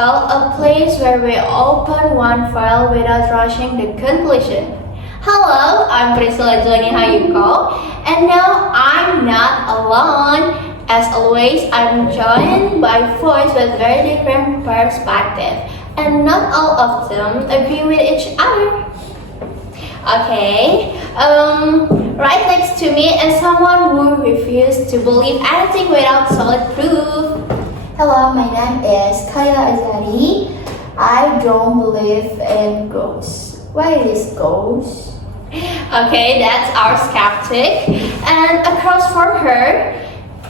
Well, a place where we open one file without rushing the conclusion. Hello, I'm Priscilla Joni Hayuko, and now I'm not alone. As always, I'm joined by voices with very different perspectives, and not all of them agree with each other. Okay, right next to me is someone who refuses to believe anything without solid proof. Hello, my name is Kayla Azari. I don't believe in ghosts. What is ghosts? Okay, that's our skeptic. And across from her,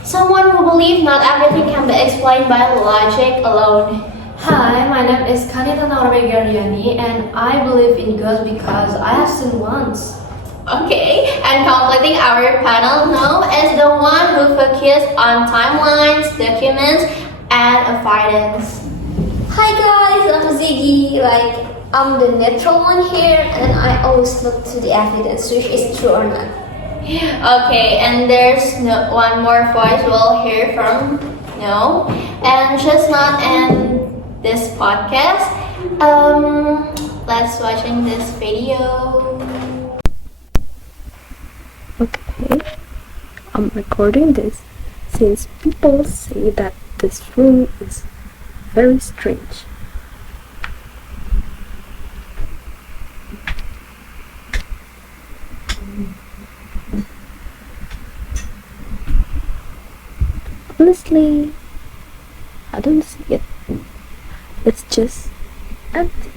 someone who believes not everything can be explained by logic alone. Hi, my name is Kanita Norvegariani and I believe in ghosts because I have seen once. Okay, and completing our panel now is the one who focuses on timelines, documents, and evidence. Hi guys, I'm Ziggy. I'm the neutral one here, and I always look to the evidence, which is true or not. Okay, and there's one more voice we'll hear from. No, and just not in this podcast. Let's watching this video. Okay, I'm recording this since people say that this room is very strange. Honestly, I don't see it. It's just empty.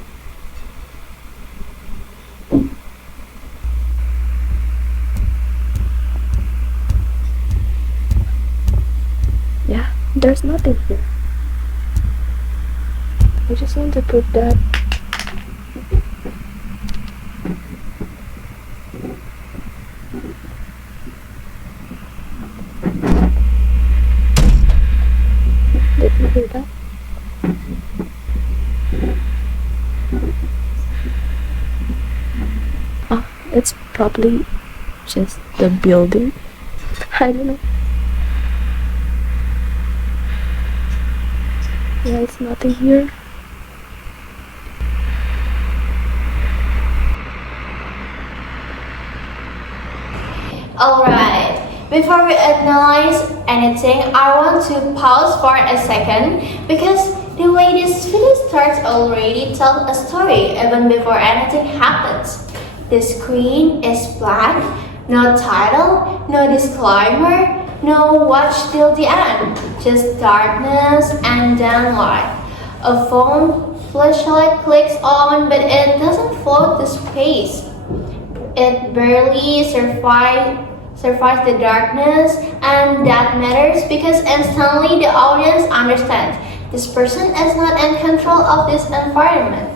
Yeah, there's nothing here. I just want to put that. Did you hear that? Oh, it's probably just the building. I don't know. Yeah, it's nothing here. Alright, before we analyze anything, I want to pause for a second because the way this video starts already tells a story even before anything happens. The screen is black, no title, no disclaimer, no watch till the end, just darkness and then light. A phone flashlight clicks on, but it doesn't float the space. It barely survives the darkness, and that matters because instantly the audience understands this person is not in control of this environment.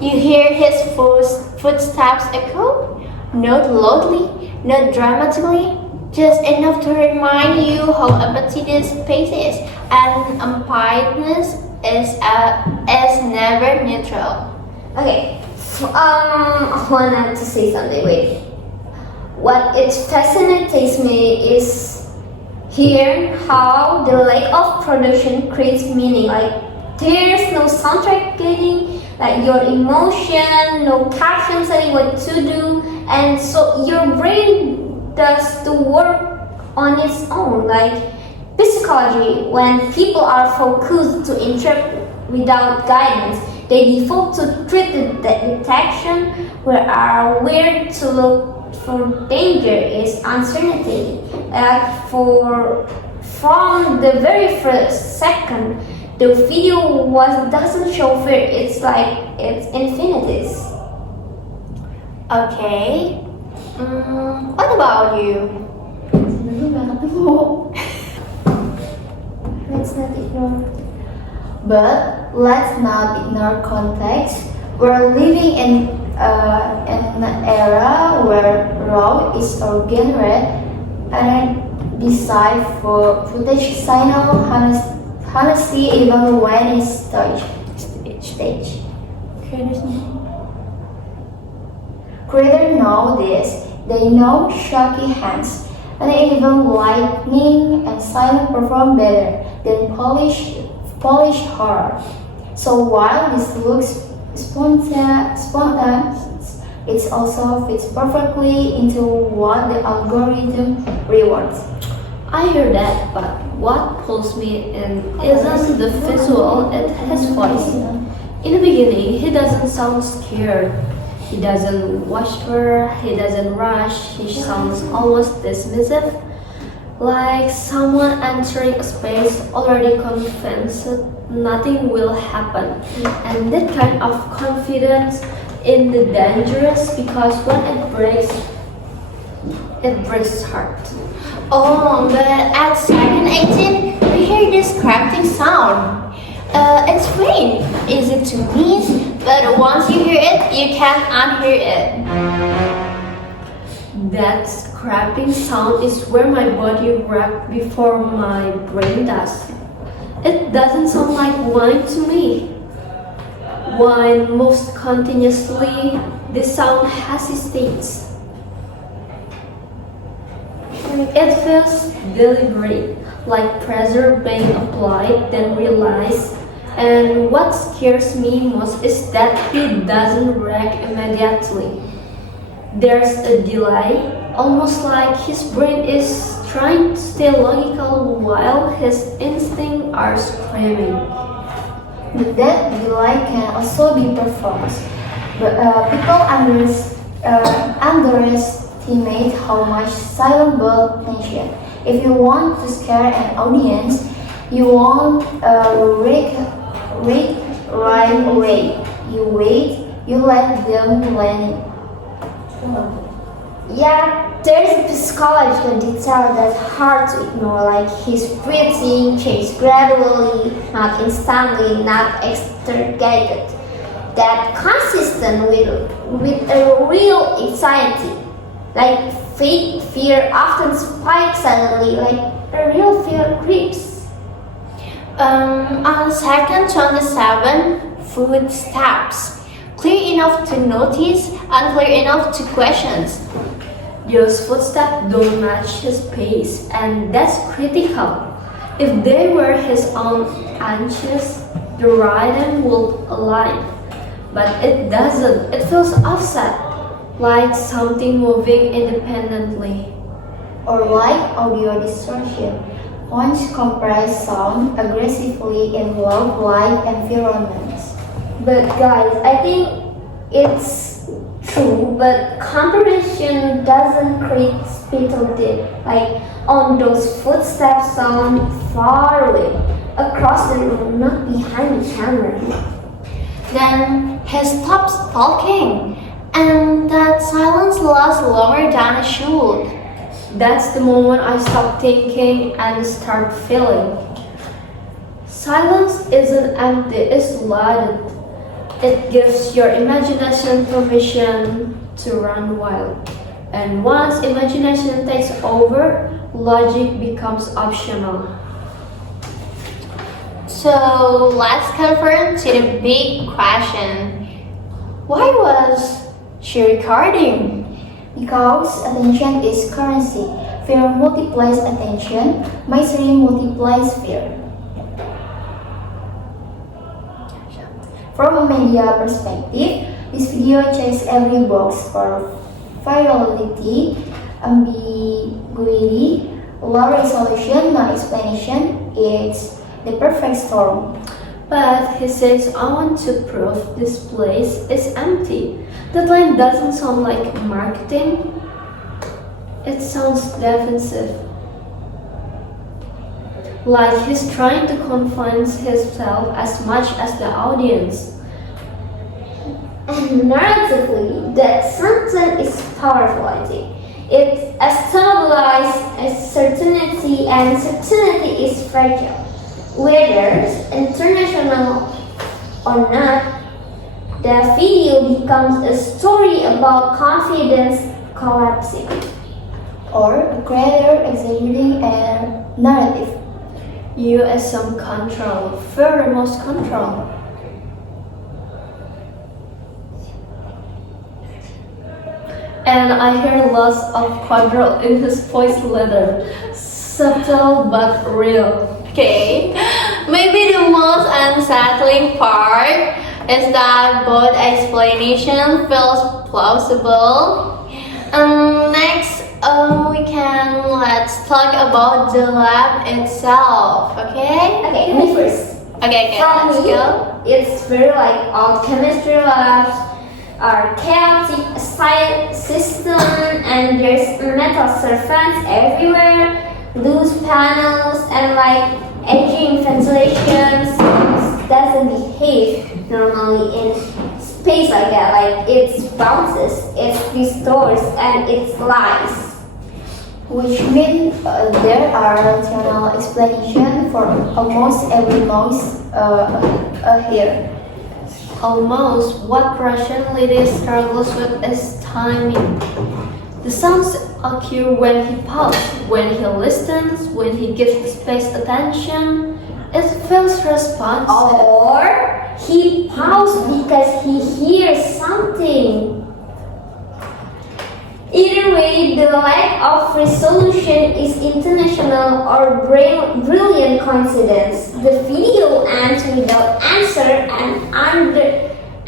You hear his footsteps echo, not loudly, not dramatically, just enough to remind you how empty this space is, and emptiness is never neutral. Okay, I wanted to say something. Wait. What it fascinates me is hearing how the lack of production creates meaning. There's no soundtrack getting your emotion, no caption telling what to do, and so your brain does the work on its own. Psychology, when people are focused to interpret without guidance, they default to treat the detection, where to look for danger is uncertainty. From the very first second, the video doesn't show fear. It's it's infinities. Okay, what about you? Let's not ignore. But let's not ignore context. We're living in an era where RAW is generated and decide for footage signal honesty even when it's staged. Creators know this. They know shaky hands, and even lightning and silent perform better than polished horror. So while this looks spontaneous, it also fits perfectly into what the algorithm rewards. I hear that, but what pulls me in isn't the visual, it's his voice. In the beginning, he doesn't sound scared. He doesn't whisper, he doesn't rush, he sounds almost dismissive, like someone entering a space already convinced nothing will happen. And that kind of confidence in the dangerous because when it breaks his heart. Oh, but at second 18, we hear this crafting sound. It's faint, easy to miss, but once you hear it, you can't unhear it. That scraping sound is where my body reacts before my brain does. It doesn't sound like whine to me. Whine moves continuously, the sound hesitates. It feels deliberate, like pressure being applied, then realized. And what scares me most is that he doesn't react immediately. There's a delay, almost like his brain is trying to stay logical while his instincts are screaming. But that delay can also be performed. But people underestimate how much silent builds tension. If you want to scare an audience, you won't react right away. You wait, you let them land. Yeah, there's a psychological detail that's hard to ignore, like his breathing changes gradually, not instantly, not extricated. That consistent with a real anxiety, like fake fear often spikes suddenly, like a real fear creeps. On second 27, footsteps. Clear enough to notice, unclear enough to question. Those footsteps don't match his pace, and that's critical. If they were his own inches, the rhythm would align. But it doesn't. It feels offset, like something moving independently. Or like audio distortion. Once compressed sound aggressively in loud light environments. But guys, I think it's true, but comparison doesn't create spittle dip. Like on those footsteps sound far away, across the room, not behind the camera. Then he stops talking, and that silence lasts longer than it should. That's the moment I stop thinking and start feeling. Silence isn't empty, it's loaded. It gives your imagination permission to run wild. And once imagination takes over, logic becomes optional. So let's confirm to the big question. Why was she recording? Because attention is currency. Fear multiplies attention, misery multiplies fear. From a media perspective, this video checks every box for virality, ambiguity, low resolution, no explanation. It's the perfect storm. But he says, I want to prove this place is empty. That line doesn't sound like marketing. It sounds defensive. Like he's trying to convince himself as much as the audience. And narratively, that sentence is powerful, I think. It stabilizes a certainty, and certainty is fragile. Whether international or not, the video becomes a story about confidence collapsing. Or a creator exaggerating a narrative. You assume control, fear removes control. And I hear lots of quadrille in his voice later, subtle but real. Okay. Maybe the most unsettling part is that both explanation feels plausible. Next, let's talk about the lab itself. Okay. Okay, me first. Okay. From Let's me, go. it's very like all chemistry labs are chaotic science system, and there's metal surface everywhere, loose panels, and like edging ventilations doesn't behave normally in space like that. Like it bounces, it distorts, and it lies. Which means there are rational explanations for almost every noise here. Almost what Russian lady struggles with is timing. The sounds occur when he pauses, when he listens, when he gives space attention. It feels responsive. Or he pauses because he hears something. Either way, the lack of resolution is intentional or brilliant coincidence. The video ends without answer, and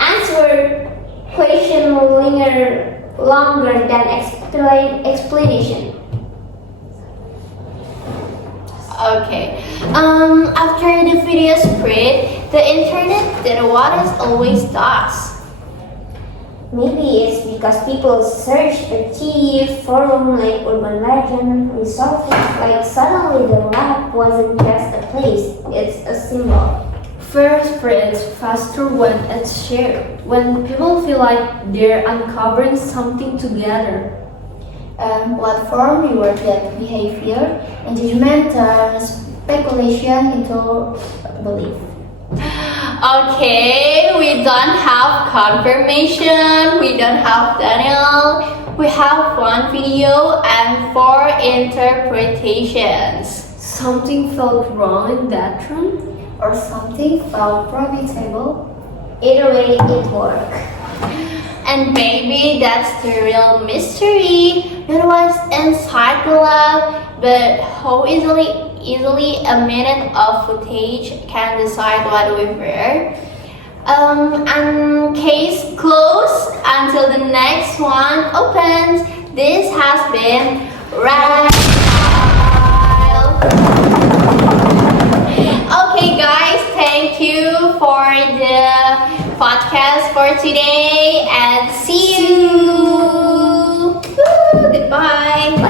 unanswered question linger longer than explanation. Okay. After the video spread, the internet did what it always does. Maybe it's because people search a TV forum like Urban Legend, resolve it, like suddenly the lab wasn't just a place, it's a symbol. Fear spreads faster when it's shared, when people feel like they're uncovering something together. Platform reward that behavior, engagement turns speculation into belief. Okay, we don't have confirmation, we don't have Daniel, we have one video and 4 interpretations. Something felt wrong in that room. Or something felt profitable. Either way, it worked. And maybe that's the real mystery. Not what's inside the lab, but how easily a minute of footage can decide what we wear. And case closed until the next one opens. This has been Red Style. Okay guys, thank you for the podcast for today and see you. Woo, goodbye.